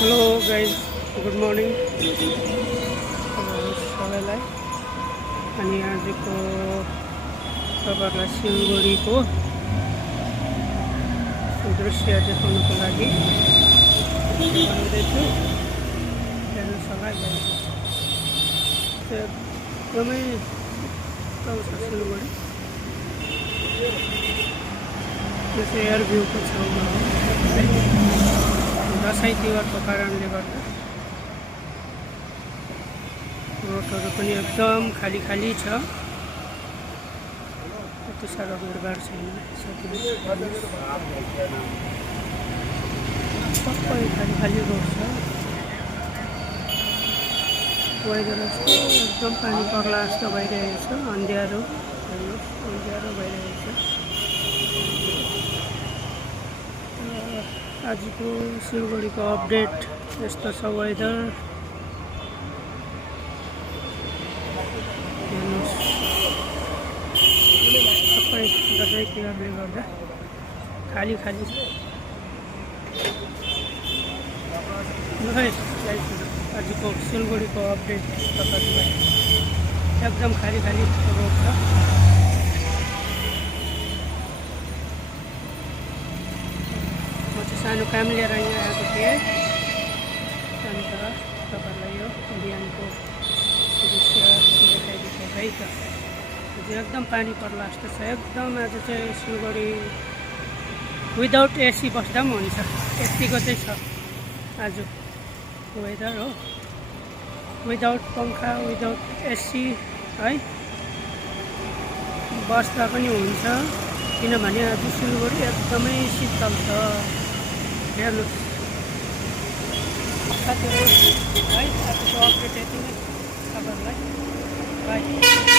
Hello guys good morning सबैलाई। अनि आजको तपाईँहरूलाई सिलगढीको दृश्य देखाउनको लागि बनाउँदैछु। हेर्नुहोस् होला गाइज, एकदमै आउँछ सिलगढी। यो चाहिँ एयर भ्यूको छेउमा हो। दसैँ तिहारको कारणले गर्दा रोडहरू पनि एकदम खाली खाली छ, त्यति साह्रो भिडभाड छैन। सबै खाली खाली रोड छ। वेदर एकदम पानी पर्ला जस्तो भइरहेको छ। अन्ध्यारो हेर्नुहोस्, अन्ध्यारो भइरहेको छ। आजको सिलगढीको अपडेट यस्तो छ। वेदर हेर्नुहोस्, सबै दसैँ तिहारले गर्दा खाली खाली छ। आजको सिलगढीको अपडेट तपाईँहरूलाई एकदम खाली खाली रोड छ। सानो काम लिएर यहाँ आएको थिएँ, अन्त तपाईँहरूलाई यो बिहानको दृश्य देखाइदिएको है त। एकदम पानी पर्ला जस्तो छ। एकदम आज चाहिँ सिलगढी विदाउट एसी बस्दा पनि हुन्छ, यतिको चाहिँ छ आज वेदर हो। विदाउट पङ्खा, विदाउट एसी है बस्दा पनि हुन्छ, किनभने आज सिलगढी एकदमै शीतल छ। हेर्नुहोस् साथीहरू है, आजको अपडेट यति नै तपाईँहरूलाई। बाई।